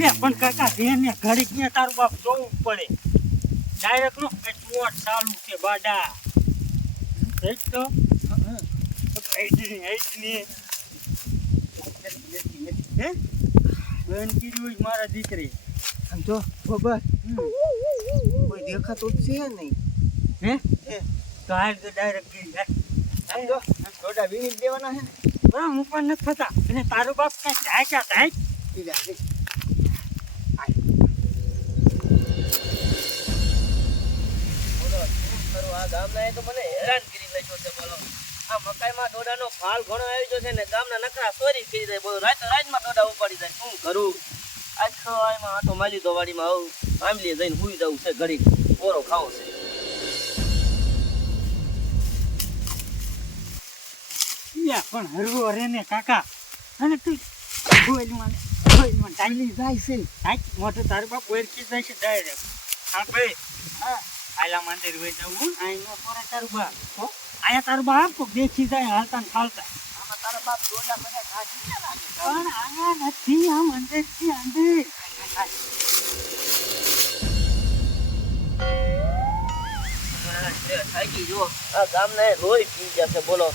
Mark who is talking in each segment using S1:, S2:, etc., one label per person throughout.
S1: લે પણ કાકા બેને ઘડીક ને તારું બાપ જોવું પડે. ડાયરેક્ટ નો ચોટ ચાલુ છે બાડા. એક તો? બેન કીધું મારા દીકરી.
S2: આમ જો ખબર. કોઈ દેખાતો છે નહીં.
S1: હે? તો હાલ તો ડાયરેક્ટ ગઈ.
S2: આમ દોડા વીણી દેવાના છે ને.
S1: બરા હું પણ નથી થતા. અને તારું બાપ કઈ થાય ક્યાં જાય
S3: ગામના તો મને હેરાન કરી નાખ્યો છે બોલો. આ મકાઈમાં દોડાનો ફાલ ઘણો આવી ગયો છે ને ગામના નખરા ચોરી કરી જાય બોલો, રાત રાતમાં દોડા ઉપાડી જાય. શું કરું? આજ તો આમાં આટો માલી દોવાડીમાં આવું. આંબલી જઈને હુઈ જવું છે ઘડી પોરો ખાવો છે.
S1: પણ હરવો રે ને કાકા. અને તું ટાઈલી જાય છે. મોટો તારું બાપ ઓરકી જાય છે ડાયરેક્ટ હા, ભાઈ. આયલા મંદિર હોય જવું આઈ પોરે તારું બાપ હો? આયા તારું બાપ? કોક દેખી જાય હાલતા ને ખાલતા.
S2: આમાં તારા બાપ દોડા બધા ઘાસી ના લાગે.
S1: પણ આયા નથી આ મંદિરથી અંદર.
S3: થાકી જો આ ગામના એ લોહી પી ગયા છે બોલો.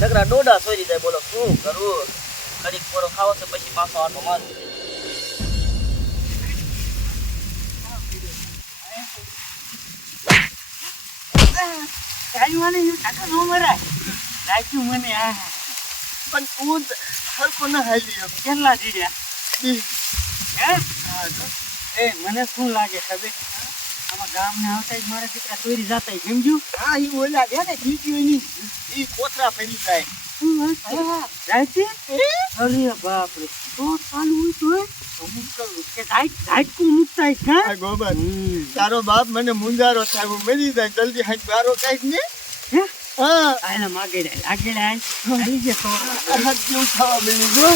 S3: નકરા દોડા સોરી જાય બોલો. શું કરું? કરી પોરો ખાવો છે પછી પાછો આટો મારું
S1: કાઈ મને એવું કાકા નો મરાય રાખ્યું મને આ
S2: પણ તું હરખો ના હાલી.
S1: કેટલા જીડ્યા
S2: ઈ.
S1: હે એ મને શું લાગે ખબર આમાં ગામને આવતા જ મારા દીકરા ચોરી જાતા સમજ્યું
S2: હા
S1: તો તો તો હે
S2: તારો બાપ મને મુંજારો થાય હું મરી જાય જલ્દી હાથ બારો કાઢ ને.
S1: હે?
S2: હા.
S1: આને માગે રે લાગે રે આવી જે તો.
S2: આ હાથ જેવું ખાવા મળી જો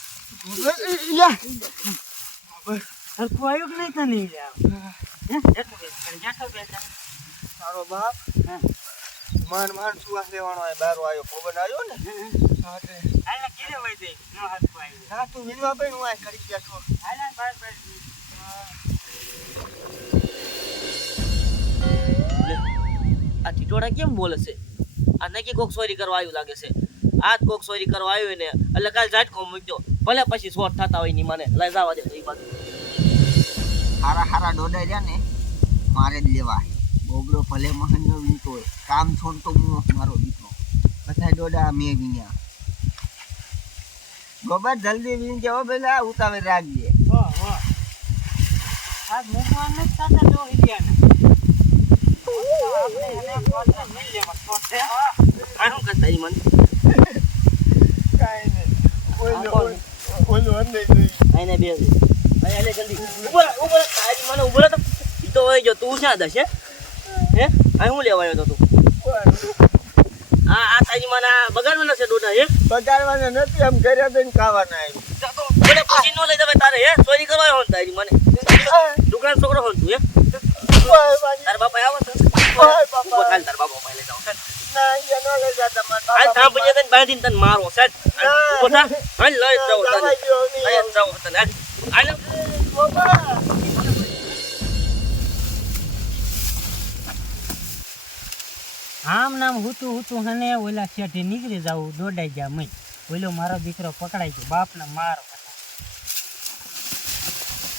S2: ઈલા
S1: સરખું આવ્યું કે નહીં તને યાર હે. જતો બે જતો બે
S2: તારો બાપ
S1: હા.
S2: માન માન સુવાસ લેવાનો આ બારો આવ્યો પવન આવ્યો ને? સાથે
S1: આને કીરે વઈ દે નો હાથ પાઈ
S2: હા તું વિનવા ભાઈ હું આ કરી બેઠો
S1: આને બાર બાર
S3: આ ટીટોડા કેમ બોલે છે? આ નક્કી કોક સોરી કરવા આવ્યું લાગે છે. આ જ કોક સોરી કરવા આવ્યું ને એટલે કાલ ઝાટકો મૂક્યો. ભલે પછી શોર્ટ થતા હોયની મને. લઈ જવા દે તો એ બાજુ.
S2: હારા હારા ડોડા રહ્યા ને મારે જ લેવા. બોબડો ભલે મહનનો વીતો કામ છોડ તો હું મારો દીકરો. બધા ડોડા મેં વિન્યા ગોબર જલ્દી વીન જાઓ પેલા ઉતાવે રાખજે.
S1: આ મૂકવાન જો ઇન્ડિયાના આપણે એને પાછા મિલ લેવા છોટે
S3: આ શું કરતા ઈ મને
S2: કાંઈ નહીં
S3: આ કોણ?
S2: ઓલું અંદર જોઈ
S3: આઈને બે દે અહીં આલે જલ્દી. ઊભો રહે, ઊભો રહે. તારી મને ઊભો રહે તો ઈ તો વહી ગયો. તું ક્યાં દસ હે? અહીં હું લેવા આવ્યો તો તું? આ આ તાજી મને આ બગાડવાના છે ડોડા હે?
S2: બગાડવાના નથી આમ ઘરે બેન ખાવાના
S3: જા મને પછી નો લઈ જવાય તારે હે? ચોરી કરવા આવ્યો ને તારી મને. દુકાન છોકરો હોન તું હે? તાર બાપા આવો તો. ઊભો થાલ તારા બાપા પાસે લઈ જાઓ
S2: ના અહીંયા ન લઈ જતા મારા
S3: હાલ
S2: બાપા.
S3: પછી તને બાંધીને તને મારો સાહેબ ઊભો થા. હાલ લઈ તને.
S2: જવા
S3: તને. હાલ.
S2: બાપા.
S1: આમ નામ હુતું હુતું હને ઓલા શેઠે નીકળી જાવું દોડાઈ ગયા મય. ઓલો મારો દીકરો પકડાઈ ગયો, બાપને મારો.